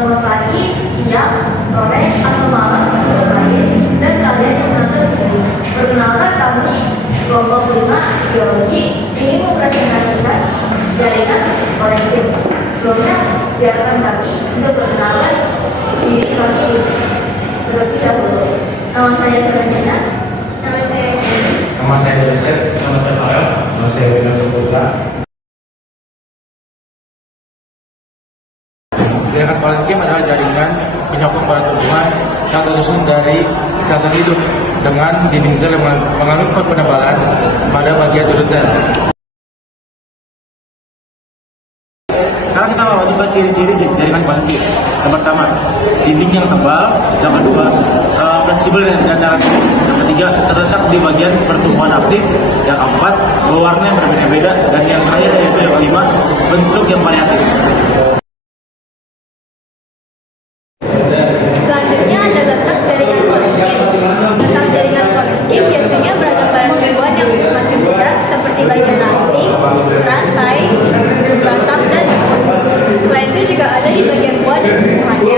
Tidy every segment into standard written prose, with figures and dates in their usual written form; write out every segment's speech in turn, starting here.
Selamat pagi, siang, sore, atau malam untuk kalian dan kalian yang menonton video. Perkenalkan kami kelompok 5 Biologi ingin mempresentasikan jaringan kolektif. Sebelumnya, biarkan kami untuk perkenalkan diri kami terlebih dahulu. Nama saya Karina. Nama saya Kini. Nama saya Dester. Nama saya Farel. Nama saya Bina Saputra. Jaringan kolektif adalah jaringan penyokong pada tumbuhan yang tersusun dari sel-sel hidup dengan dinding sel yang mengandung penebalan pada bagian sudut sel. Sekarang kita masuk ke ciri-ciri jaringan kolektif. Yang pertama, dinding yang tebal. Yang kedua, fleksibel dan elastis. Yang ketiga, terletak di bagian pertumbuhan aktif. Yang keempat, warna yang berbeda-beda. Dan yang terakhir yaitu yang kelima, bentuk yang variatif. Selanjutnya ada letak jaringan kolektif. Letak jaringan kolektif biasanya berada pada tumbuhan yang masih muda seperti bagian ranting, rantai, batang, dan daun. Selain itu juga ada di bagian buah dan tumbuhannya.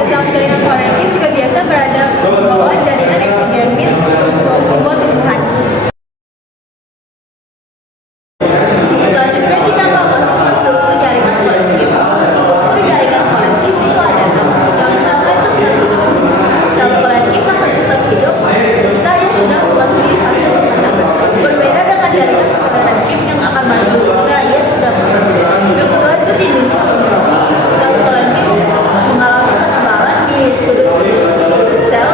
Letak jaringan kolektif juga biasa berada di bawah jaringan epidermis untuk sebuah tumbuhan. Selanjutnya kita akan masuk ke struktur jaringan kolektif. Struktur jaringan kolektif itu ada yang pertama itu sel hidup. Sel kolektif akan tetap hidup ketika ia sudah memasuki fase pembentukan. Berbeda dengan jaringan kolektif yang akan mati ketika ia sudah mati. Yang kedua itu dinding sel. Sel kolektif mengalami penebalan di sudut sel,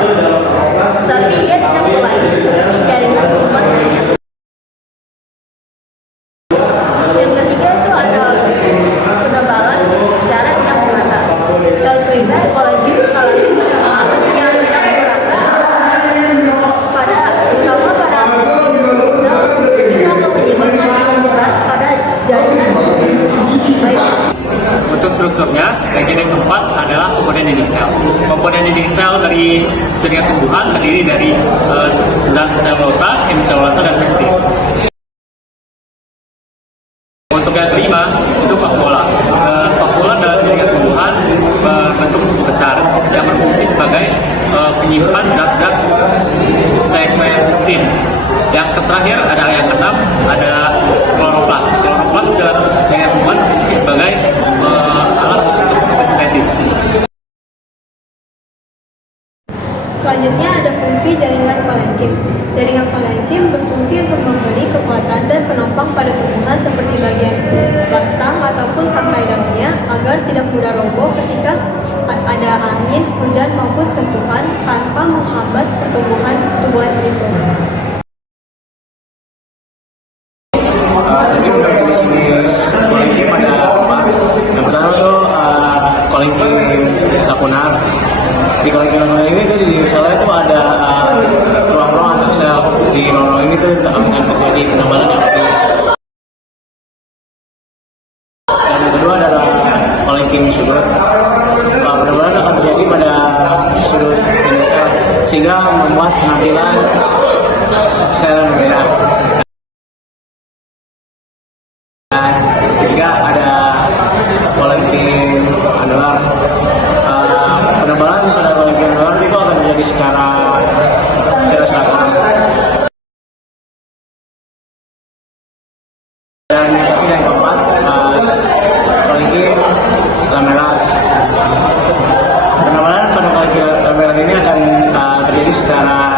tapi ia tidak berlanjut seperti jaringan kuman lainnya. Yang ketiga itu ada penebalan secara tidak merata. Sel primer kolektif yang tidak merata terutama pada sel itu akan menyebabkan penurunan pada jaringan lainnya. Untuk strukturnya, bagian yang keempat adalah komponen dinding sel. Komponen dinding sel dari jaringan tumbuhan terdiri dari selulosa, hemiselulosa, dan pektin. Untuk yang kelima, itu vakuola. Vakuola adalah jaringan tumbuhan berbentuk cukup besar yang berfungsi sebagai penyimpan zat-zat sekretin. Yang terakhir ada yang keenam, ada kloroplas. Kloroplas adalah jaringan tumbuhan berfungsi sebagai alat untuk fotosintesis. Selanjutnya ada fungsi jaringan kolektif. Jaringan kolektif berfungsi untuk memberi kekuatan dan penopang pada tumbuhan seperti bagian batang ataupun tangkai daunnya agar tidak mudah roboh ketika ada angin, hujan maupun sentuhan tanpa menghambat pertumbuhan tumbuhan itu. Jadi untuk jenis-jenis kolektif ada apa? Yang pertama itu kolektif lakunar. Di kolektif lakunar ini tuh di selnya itu ada ruang-ruang antar sel. Di ruang-ruang ini tuh akan terjadi penebalan yang lebih. Dan yang kedua adalah kolektif sudut. Penebalan akan terjadi pada sudut sel sehingga membuat penampilan sel yang berbeda. Dan ketiga ada kolektif anular. Penebalan pada kolektif anular itu akan terjadi secara seratan. Dan yang keempat kolektif lamelar. Penebalan pada kolektif lamelar ini akan terjadi secara